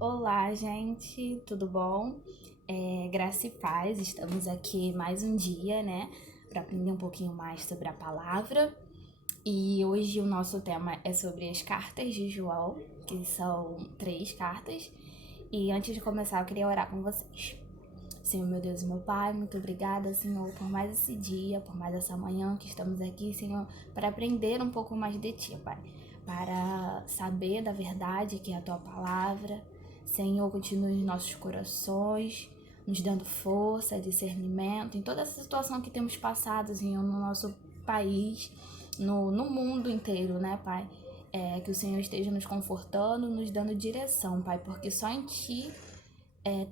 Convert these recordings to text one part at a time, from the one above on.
Olá, gente, tudo bom? Graça e paz, estamos aqui mais um dia, né, para aprender um pouquinho mais sobre a palavra. E hoje o nosso tema é sobre as cartas de João, que são 3 cartas. E antes de começar, eu queria orar com vocês. Senhor, meu Deus e meu Pai, muito obrigada, Senhor, por mais esse dia, por mais essa manhã que estamos aqui, Senhor, para aprender um pouco mais de Ti, Pai, para saber da verdade que é a Tua palavra. Senhor, continue em nossos corações, nos dando força, discernimento em toda essa situação que temos passado, Senhor, no nosso país, no mundo inteiro, né, Pai? Que o Senhor esteja nos confortando, nos dando direção, Pai, porque só em Ti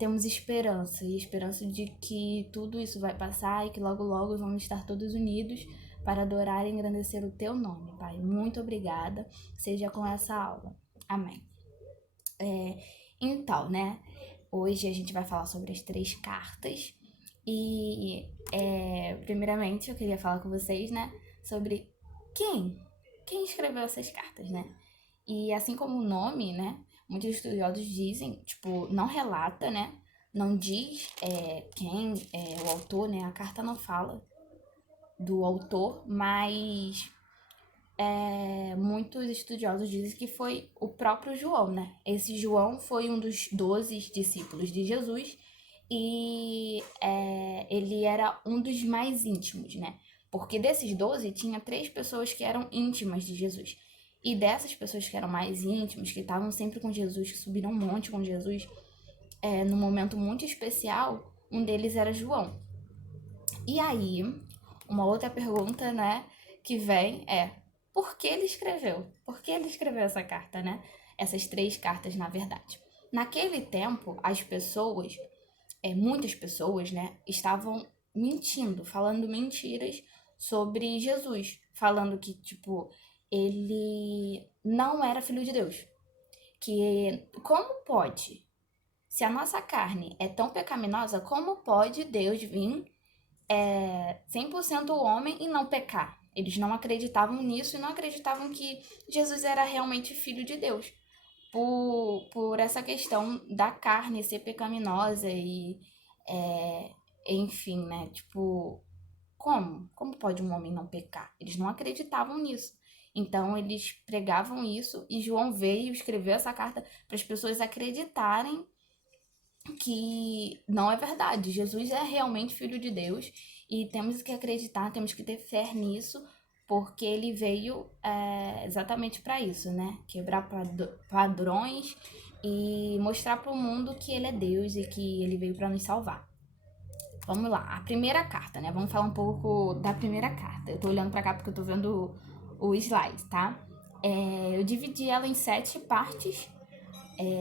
temos esperança, e esperança de que tudo isso vai passar e que logo logo vamos estar todos unidos para adorar e engrandecer o Teu nome, Pai. Muito obrigada, seja com essa aula. Amém. Então, né, hoje a gente vai falar sobre as 3 cartas e, primeiramente, eu queria falar com vocês, né, sobre quem escreveu essas cartas, né? E assim como o nome, né? Muitos estudiosos dizem, tipo, não relata, né? Não diz quem é o autor, né? A carta não fala do autor, mas muitos estudiosos dizem que foi o próprio João, né? Esse João foi um dos 12 discípulos de Jesus e ele era um dos mais íntimos, né? Porque desses 12 tinha 3 pessoas que eram íntimas de Jesus. E dessas pessoas que eram mais íntimas, que estavam sempre com Jesus, que subiram um monte com Jesus, num momento muito especial, um deles era João. E aí, uma outra pergunta, né, que vem é: por que ele escreveu? Por que ele escreveu essa carta, né? Essas 3 cartas, na verdade. Naquele tempo, as pessoas, muitas pessoas, né, estavam mentindo, falando mentiras sobre Jesus, falando que, tipo, ele não era filho de Deus. Que como pode? Se a nossa carne é tão pecaminosa, como pode Deus vir 100% homem e não pecar? Eles não acreditavam nisso e não acreditavam que Jesus era realmente filho de Deus. Por essa questão da carne ser pecaminosa e, é, enfim, né? Tipo, como pode um homem não pecar? Eles não acreditavam nisso. Então, eles pregavam isso e João veio e escreveu essa carta para as pessoas acreditarem que não é verdade. Jesus é realmente filho de Deus e temos que acreditar, temos que ter fé nisso, porque ele veio exatamente para isso, né? Quebrar padrões e mostrar para o mundo que ele é Deus e que ele veio para nos salvar. Vamos lá, a primeira carta, né? Vamos falar um pouco da primeira carta. Eu tô olhando para cá porque eu tô vendo o slide, tá? Eu dividi ela em 7 partes,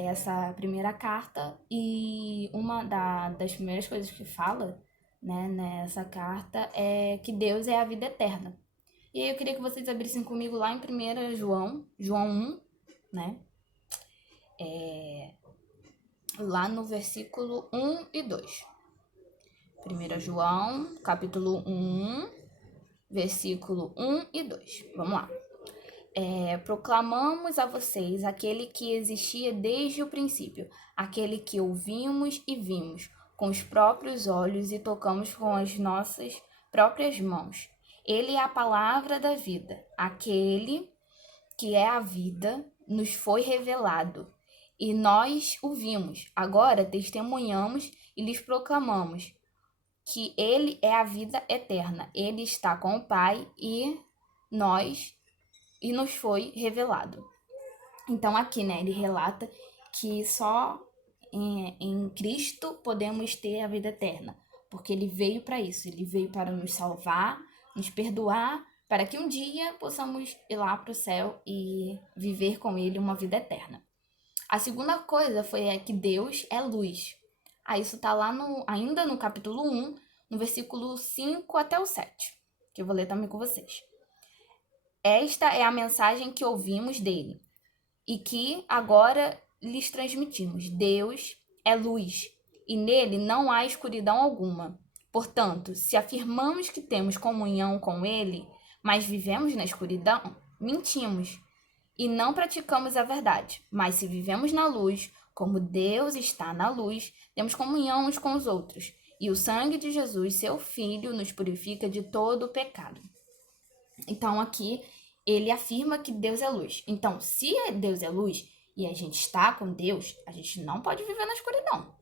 essa primeira carta, e uma das primeiras coisas que fala, né, nessa carta é que Deus é a vida eterna. E aí eu queria que vocês abrissem comigo lá em 1 João 1, né, lá no versículo 1 e 2. 1 João, capítulo 1, versículo 1 e 2. Vamos lá. Proclamamos a vocês aquele que existia desde o princípio, aquele que ouvimos e vimos com os próprios olhos e tocamos com as nossas próprias mãos. Ele é a palavra da vida. Aquele que é a vida nos foi revelado e nós o vimos. Agora testemunhamos e lhes proclamamos que ele é a vida eterna. Ele está com o Pai e nos foi revelado. Então aqui, né, ele relata que só em Cristo podemos ter a vida eterna, porque ele veio para isso, ele veio para nos salvar, nos perdoar, para que um dia possamos ir lá para o céu e viver com ele uma vida eterna. A segunda coisa foi que Deus é luz. Isso está lá ainda no capítulo 1, no versículo 5 até o 7, que eu vou ler também com vocês. Esta é a mensagem que ouvimos dele e que agora lhes transmitimos. Deus é luz e nele não há escuridão alguma. Portanto, se afirmamos que temos comunhão com ele, mas vivemos na escuridão, mentimos e não praticamos a verdade. Mas se vivemos na luz, Como Deus está na luz, temos comunhão uns com os outros. E o sangue de Jesus, seu Filho, nos purifica de todo o pecado. Então, aqui, ele afirma que Deus é luz. Então, se Deus é luz e a gente está com Deus, a gente não pode viver na escuridão.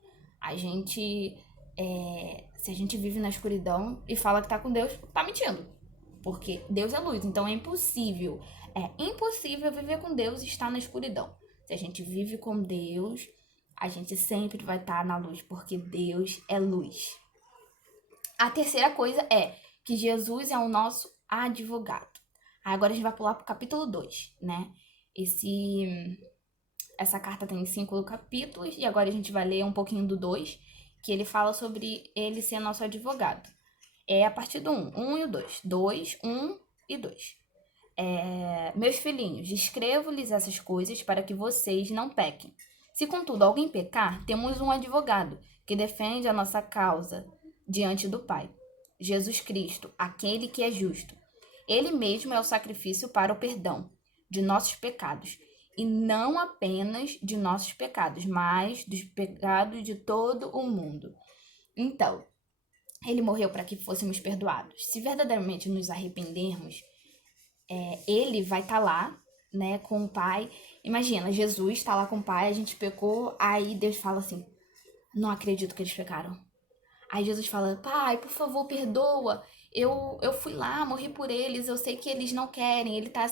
Se a gente vive na escuridão e fala que está com Deus, tá mentindo. Porque Deus é luz, então é impossível viver com Deus e estar na escuridão. Se a gente vive com Deus, a gente sempre vai estar na luz, porque Deus é luz. A terceira coisa é que Jesus é o nosso advogado. Agora a gente vai pular para o capítulo 2, né? Essa carta tem 5 capítulos, e agora a gente vai ler um pouquinho do 2, que ele fala sobre ele ser nosso advogado. É a partir do 1 e o 2. 2, 1 e 2. Meus filhinhos, escrevo-lhes essas coisas para que vocês não pequem. Se, contudo, alguém pecar, temos um advogado que defende a nossa causa diante do Pai, Jesus Cristo, aquele que é justo. Ele mesmo é o sacrifício para o perdão de nossos pecados, e não apenas de nossos pecados, mas dos pecados de todo o mundo. Então, ele morreu para que fôssemos perdoados. Se verdadeiramente nos arrependermos, ele vai estar lá, né, com o Pai. Imagina, Jesus está lá com o Pai, a gente pecou, aí Deus fala assim, não acredito que eles pecaram. Aí Jesus fala, Pai, por favor, perdoa. Eu fui lá, morri por eles, eu sei que eles não querem, ele tá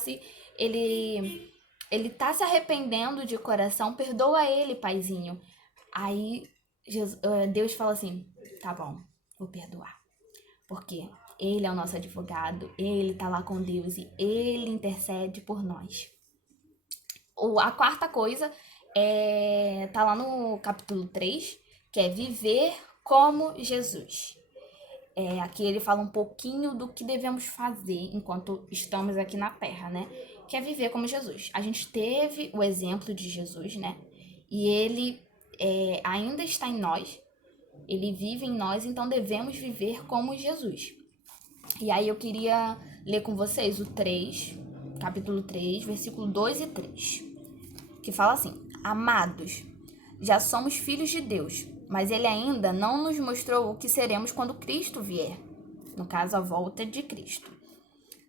se arrependendo de coração, perdoa ele, Paizinho. Aí Deus fala assim, tá bom, vou perdoar. Porque ele é o nosso advogado, ele tá lá com Deus e ele intercede por nós. A quarta coisa tá lá no capítulo 3, que é viver como Jesus. Aqui ele fala um pouquinho do que devemos fazer enquanto estamos aqui na Terra, né? Que é viver como Jesus. A gente teve o exemplo de Jesus, né? E ele ainda está em nós, ele vive em nós, então devemos viver como Jesus. E aí eu queria ler com vocês o 3, capítulo 3, versículo 2 e 3, que fala assim, amados, já somos filhos de Deus, mas ele ainda não nos mostrou o que seremos quando Cristo vier. No caso, a volta de Cristo.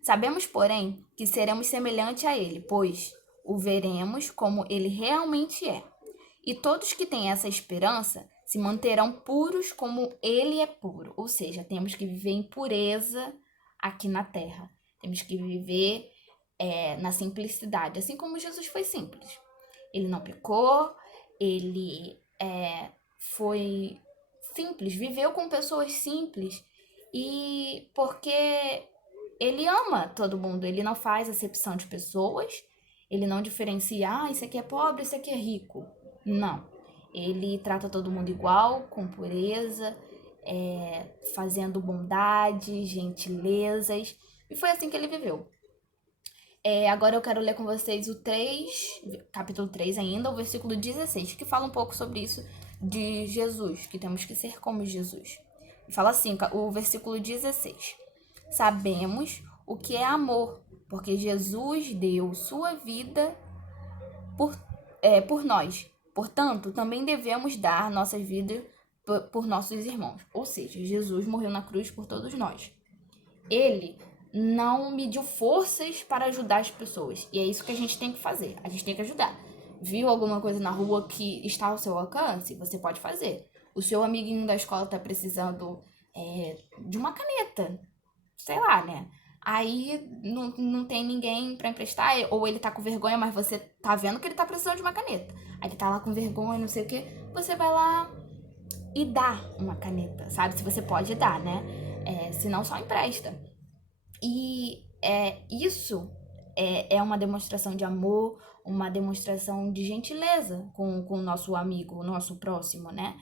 Sabemos, porém, que seremos semelhantes a ele, pois o veremos como ele realmente é. E todos que têm essa esperança se manterão puros como ele é puro. Ou seja, temos que viver em pureza aqui na terra. Temos que viver na simplicidade, assim como Jesus foi simples. Ele não pecou, ele foi simples, viveu com pessoas simples, e porque ele ama todo mundo, ele não faz acepção de pessoas, ele não diferencia, esse aqui é pobre, esse aqui é rico. Não, ele trata todo mundo igual, com pureza, fazendo bondade, gentilezas, e foi assim que ele viveu. Agora eu quero ler com vocês o 3, capítulo 3 ainda, o versículo 16, que fala um pouco sobre isso de Jesus, que temos que ser como Jesus. Fala assim, o versículo 16. Sabemos o que é amor, porque Jesus deu sua vida por nós. Portanto, também devemos dar nossas vidas por nossos irmãos. Ou seja, Jesus morreu na cruz por todos nós. Ele não mediu forças para ajudar as pessoas. E é isso que a gente tem que fazer. A gente tem que ajudar. Viu alguma coisa na rua que está ao seu alcance? Você pode fazer. O seu amiguinho da escola está precisando de uma caneta. Sei lá, né? Aí não tem ninguém para emprestar, ou ele tá com vergonha, mas você tá vendo que ele tá precisando de uma caneta. Aí ele tá lá com vergonha, não sei o que. Você vai lá e dá uma caneta, sabe? Se você pode dar, né? Senão só empresta. E isso é uma demonstração de amor, uma demonstração de gentileza com o nosso amigo, o nosso próximo, né?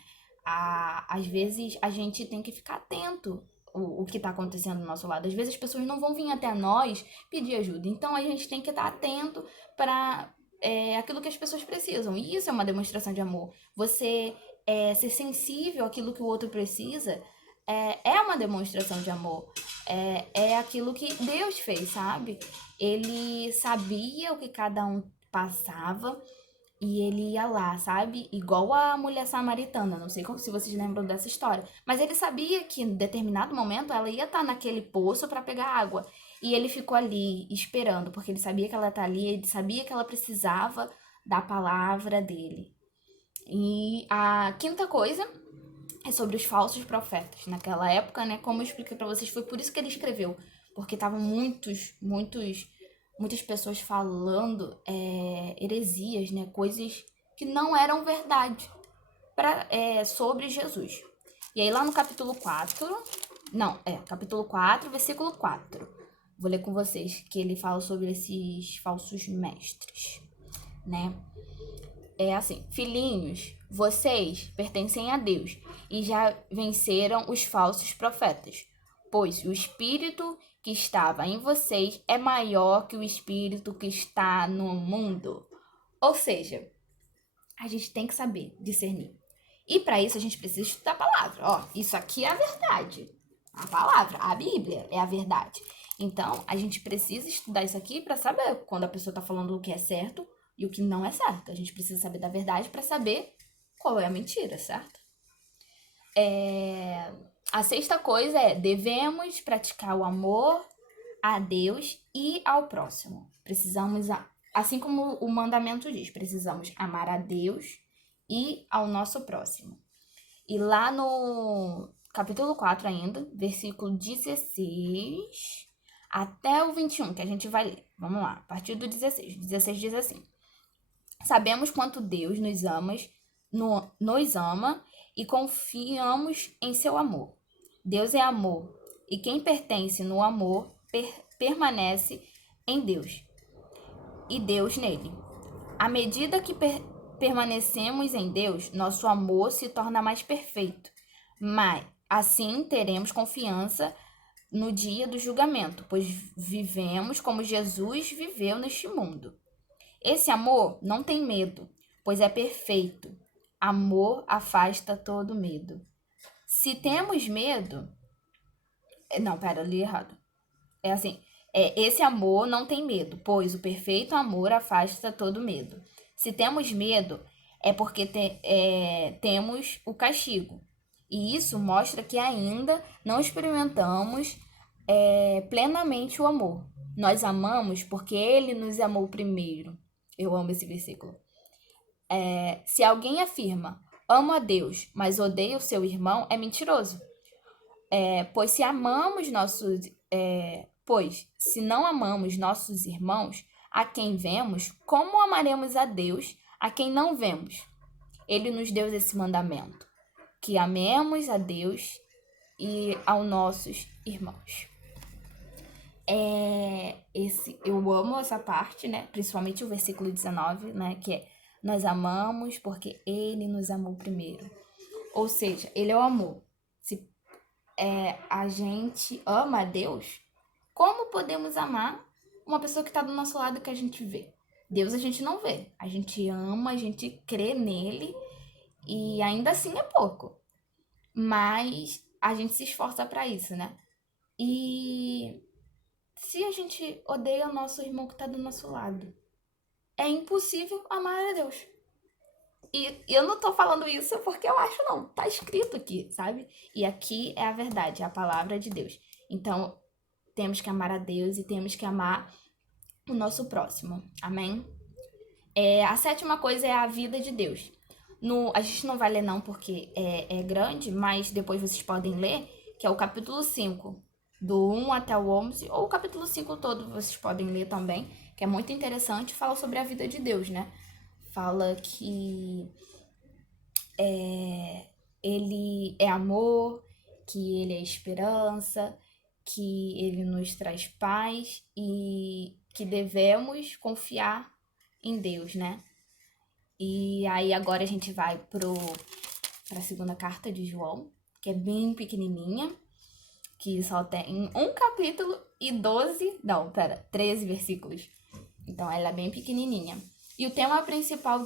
Às vezes a gente tem que ficar atento o que está acontecendo do nosso lado. Às vezes as pessoas não vão vir até nós pedir ajuda. Então a gente tem que estar atento para aquilo que as pessoas precisam. E isso é uma demonstração de amor. Você ser sensível àquilo que o outro precisa é uma demonstração de amor. É aquilo que Deus fez, sabe? Ele sabia o que cada um passava E ele ia lá, sabe? Igual a mulher samaritana. Não sei se vocês lembram dessa história. Mas ele sabia que em determinado momento ela ia estar naquele poço para pegar água. E ele ficou ali esperando, porque ele sabia que ela tá ali, ele sabia que ela precisava da palavra dele. E a quinta coisa é sobre os falsos profetas. Naquela época, né, como eu expliquei pra vocês, foi por isso que ele escreveu, porque estavam muitas pessoas falando heresias, né, coisas que não eram verdade sobre Jesus. E aí lá no capítulo 4, não, capítulo 4, versículo 4, vou ler com vocês, que ele fala sobre esses falsos mestres, né? É assim, filhinhos, vocês pertencem a Deus e já venceram os falsos profetas, pois o espírito que estava em vocês é maior que o espírito que está no mundo. Ou seja, a gente tem que saber discernir. E para isso a gente precisa estudar a palavra. Ó, isso aqui é a verdade. A palavra, a Bíblia é a verdade. Então, a gente precisa estudar isso aqui para saber quando a pessoa está falando o que é certo e o que não é certo. A gente precisa saber da verdade para saber qual é a mentira, certo? A sexta coisa é: devemos praticar o amor a Deus e ao próximo. Precisamos, assim como o mandamento diz, precisamos amar a Deus e ao nosso próximo. E lá no capítulo 4 ainda, versículo 16 até o 21, que a gente vai ler. Vamos lá, a partir do 16. 16 diz assim: sabemos quanto Deus nos ama e confiamos em seu amor. Deus é amor, e quem pertence no amor permanece em Deus, e Deus nele. À medida que permanecemos em Deus, nosso amor se torna mais perfeito, mas assim teremos confiança no dia do julgamento, pois vivemos como Jesus viveu neste mundo. Esse amor não tem medo, pois é perfeito. Amor afasta todo medo. Se temos medo. Não, pera, li errado. É assim: esse amor não tem medo, pois o perfeito amor afasta todo medo. Se temos medo, é porque temos o castigo. E isso mostra que ainda não experimentamos plenamente o amor. Nós amamos porque ele nos amou primeiro. Eu amo esse versículo. Se alguém afirma, amo a Deus, mas odeia o seu irmão, é mentiroso. Pois se não amamos nossos irmãos, a quem vemos, como amaremos a Deus, a quem não vemos? Ele nos deu esse mandamento, que amemos a Deus e aos nossos irmãos. Eu amo essa parte, né? Principalmente o versículo 19, né? Que é: nós amamos porque ele nos amou primeiro. Ou seja, ele é o amor. Se a gente ama a Deus, como podemos amar uma pessoa que está do nosso lado que a gente vê? Deus a gente não vê. A gente ama, a gente crê nele e ainda assim é pouco. Mas a gente se esforça para isso, né? E se a gente odeia o nosso irmão que está do nosso lado, é impossível amar a Deus. E eu não tô falando isso porque eu acho, não. Tá escrito aqui, sabe? E aqui é a verdade, é a palavra de Deus. Então, temos que amar a Deus e temos que amar o nosso próximo. Amém? A sétima coisa é a vida de Deus. A gente não vai ler não porque é grande, mas depois vocês podem ler, que é o capítulo 5, do 1 até o 11, ou o capítulo 5 todo vocês podem ler também, que é muito interessante, fala sobre a vida de Deus, né? Fala que ele é amor, que ele é esperança, que ele nos traz paz e que devemos confiar em Deus, né? E aí agora a gente vai para a segunda carta de João, que é bem pequenininha, que só tem um capítulo e 13 versículos. Então ela é bem pequenininha. E o tema principal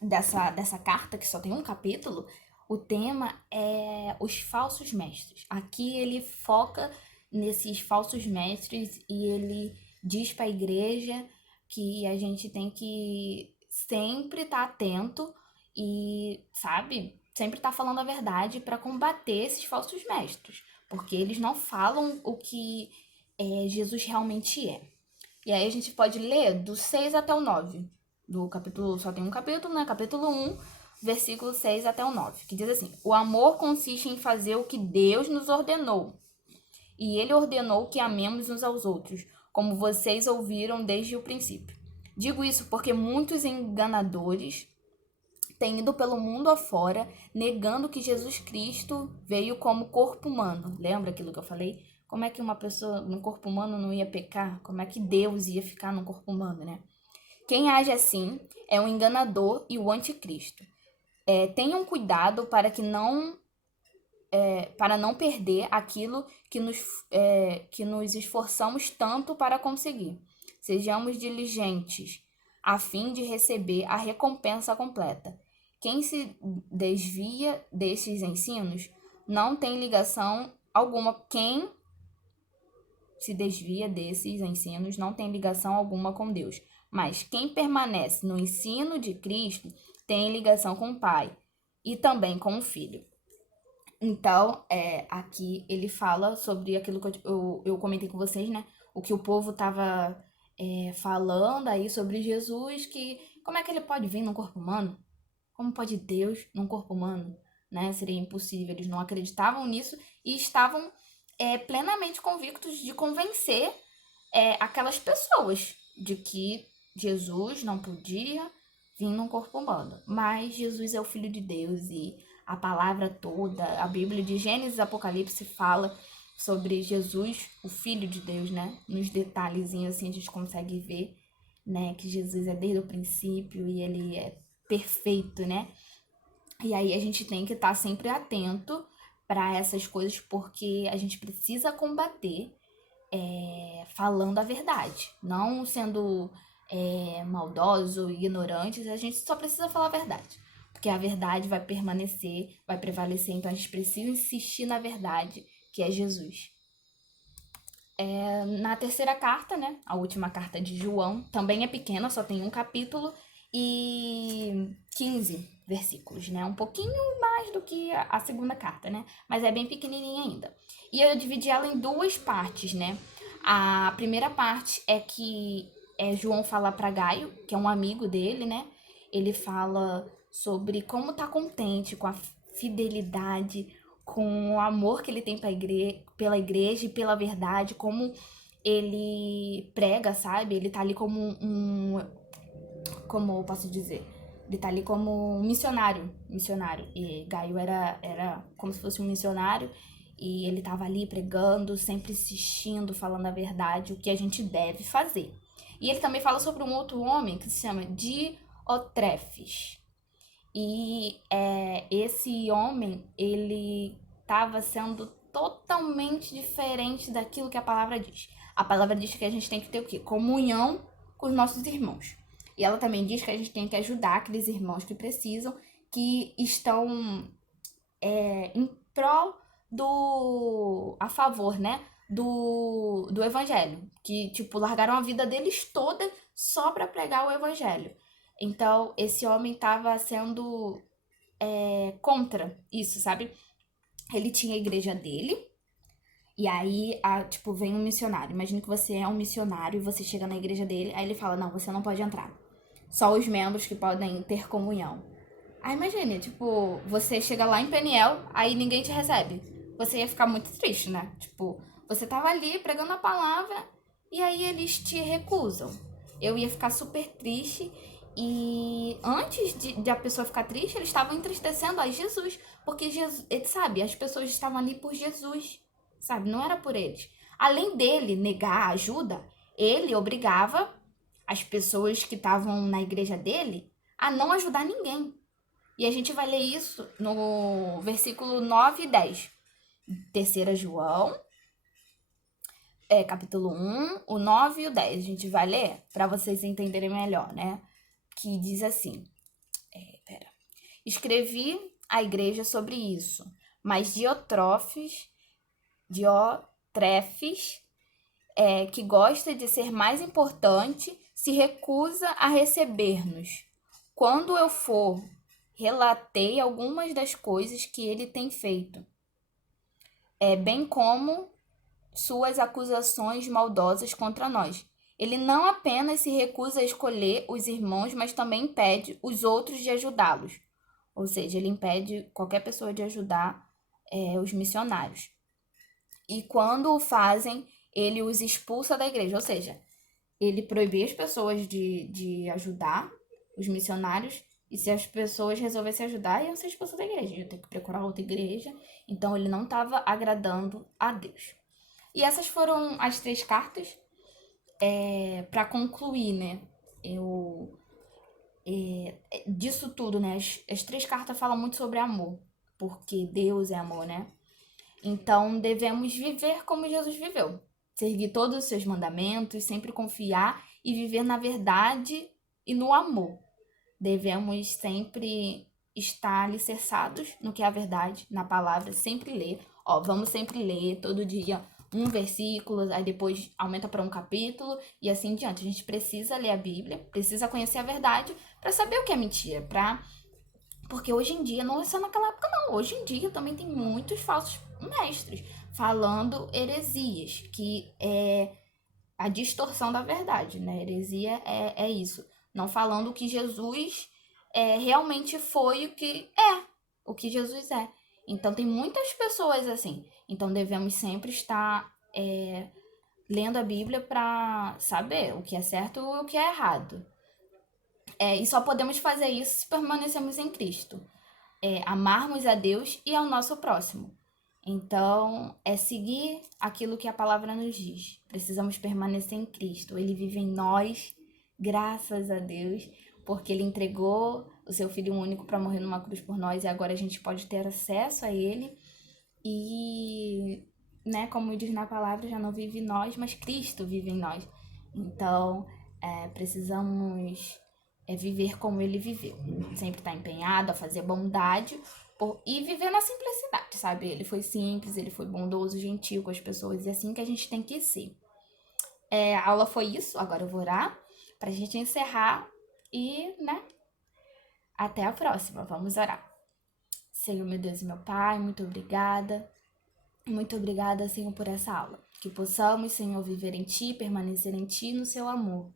dessa carta, que só tem um capítulo, o tema é os falsos mestres. Aqui ele foca nesses falsos mestres e ele diz para a igreja que a gente tem que sempre tá atento e, sabe, sempre tá falando a verdade para combater esses falsos mestres, porque eles não falam o que Jesus realmente é. E aí a gente pode ler do 6 até o 9. Do capítulo, só tem um capítulo, né? Capítulo 1, versículo 6 até o 9, que diz assim: O amor consiste em fazer o que Deus nos ordenou. E ele ordenou que amemos uns aos outros, como vocês ouviram desde o princípio. Digo isso porque muitos enganadores têm ido pelo mundo afora, negando que Jesus Cristo veio como corpo humano. Lembra aquilo que eu falei? Como é que uma pessoa no corpo humano não ia pecar? Como é que Deus ia ficar no corpo humano, né? Quem age assim é o enganador e o anticristo. Tenham cuidado para não perder aquilo que nos esforçamos tanto para conseguir. Sejamos diligentes, a fim de receber a recompensa completa. Quem se desvia desses ensinos não tem ligação alguma. Quem se desvia desses ensinos não tem ligação alguma com Deus. Mas quem permanece no ensino de Cristo tem ligação com o Pai e também com o Filho. Então, aqui ele fala sobre aquilo que eu comentei com vocês, né? O que o povo estava falando aí sobre Jesus, que como é que ele pode vir num corpo humano? Como pode Deus num corpo humano? Né? Seria impossível. Eles não acreditavam nisso e estavam plenamente convictos de convencer aquelas pessoas de que Jesus não podia vir num corpo humano. Mas Jesus é o Filho de Deus e a palavra toda, a Bíblia de Gênesis e Apocalipse fala sobre Jesus, o Filho de Deus, né? Nos detalhezinhos assim a gente consegue ver, né, que Jesus é desde o princípio e ele é perfeito, né? E aí a gente tem que estar sempre atento para essas coisas porque a gente precisa combater falando a verdade, não sendo maldoso, ignorantes, a gente só precisa falar a verdade, porque a verdade vai permanecer, vai prevalecer, então a gente precisa insistir na verdade, que é Jesus. Na terceira carta, né, a última carta de João, também é pequena, só tem um capítulo e 15 versículos, né, um pouquinho mais do que a segunda carta, né, mas é bem pequenininha ainda. E eu dividi ela em duas partes, né. A primeira parte é que João fala para Gaio, que é um amigo dele, né, ele fala sobre como tá contente com a fidelidade, com o amor que ele tem pela igreja e pela verdade, como ele prega, sabe? Ele tá ali como eu posso dizer? Ele tá ali como um missionário. E Gaio era como se fosse um missionário e ele tava ali pregando, sempre insistindo, falando a verdade, o que a gente deve fazer. E ele também fala sobre um outro homem que se chama Diotrefes. E esse homem, ele estava sendo totalmente diferente daquilo que a palavra diz. A palavra diz que a gente tem que ter o quê? Comunhão com os nossos irmãos. E ela também diz que a gente tem que ajudar aqueles irmãos que precisam, que estão em prol a favor, né? Do evangelho. Que, tipo, largaram a vida deles toda só para pregar o evangelho. Então, esse homem estava sendo contra isso, sabe? Ele tinha a igreja dele, e aí, tipo, vem um missionário. Imagina que você é um missionário e você chega na igreja dele, aí ele fala, não, você não pode entrar. Só os membros que podem ter comunhão. Aí imagine, tipo, você chega lá em Peniel, aí ninguém te recebe. Você ia ficar muito triste, né? Tipo, você tava ali pregando a palavra e aí eles te recusam. Eu ia ficar super triste e antes de a pessoa ficar triste, eles estavam entristecendo a Jesus, porque Jesus, sabe, as pessoas estavam ali por Jesus, sabe? Não era por eles. Além dele negar a ajuda, ele obrigava as pessoas que estavam na igreja dele a não ajudar ninguém. E a gente vai ler isso no versículo 9 e 10. Terceira João, capítulo 1, o 9 e o 10. A gente vai ler para vocês entenderem melhor, né? Que diz assim: Escrevi à igreja sobre isso, mas Diotrefes, que gosta de ser mais importante, se recusa a receber-nos. quando eu for, relatei algumas das coisas que ele tem feito, bem como suas acusações maldosas contra nós. Ele não apenas se recusa a escolher os irmãos, mas também impede os outros de ajudá-los. Ou seja, ele impede qualquer pessoa de ajudar os missionários. E quando o fazem, ele os expulsa da igreja. Ou seja, ele proibia as pessoas de ajudar os missionários. E se as pessoas resolvessem ajudar, iam ser expulsas da igreja. Iam ter que procurar outra igreja. Então, ele não estava agradando a Deus. E essas foram as 3 cartas. Para concluir, né? Disso tudo, né? As 3 cartas falam muito sobre amor. Porque Deus é amor, né? Então, devemos viver como Jesus viveu. Seguir todos os seus mandamentos, sempre confiar e viver na verdade e no amor. Devemos sempre estar alicerçados no que é a verdade, na palavra, sempre ler. Vamos sempre ler todo dia um versículo, aí depois aumenta para um capítulo e assim em diante. A gente precisa ler a Bíblia, precisa conhecer a verdade para saber o que é mentira, porque hoje em dia, não é só naquela época não, hoje em dia também tem muitos falsos mestres falando heresias, que é a distorção da verdade, né? Heresia é isso, não falando o que Jesus realmente foi o que Jesus é. Então tem muitas pessoas assim, então devemos sempre estar lendo a Bíblia para saber o que é certo e o que é errado. E só podemos fazer isso se permanecermos em Cristo. Amarmos a Deus e ao nosso próximo. Então, é seguir aquilo que a palavra nos diz. Precisamos permanecer em Cristo. Ele vive em nós, graças a Deus, porque ele entregou o seu Filho único para morrer numa cruz por nós e agora a gente pode ter acesso a ele. E, né, como diz na palavra, já não vive em nós, mas Cristo vive em nós. Então, precisamos viver como ele viveu. Sempre estar empenhado a fazer bondade e viver na simplicidade, sabe? Ele foi simples, ele foi bondoso, gentil com as pessoas, e é assim que a gente tem que ser. A aula foi isso, agora eu vou orar pra gente encerrar e, né, até a próxima. Vamos orar. Senhor, meu Deus e meu Pai, muito obrigada. Muito obrigada, Senhor, por essa aula. Que possamos, Senhor, viver em Ti, permanecer em Ti, no Seu amor.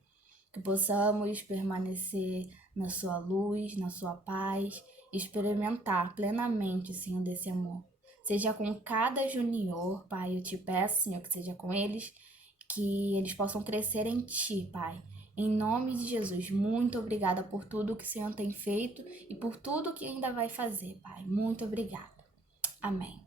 Que possamos permanecer na Sua luz, na Sua paz, experimentar plenamente, Senhor, desse amor. Seja com cada junior, Pai, eu te peço, Senhor, que seja com eles, que eles possam crescer em Ti, Pai. Em nome de Jesus, muito obrigada por tudo que o Senhor tem feito e por tudo que ainda vai fazer, Pai. Muito obrigada. Amém.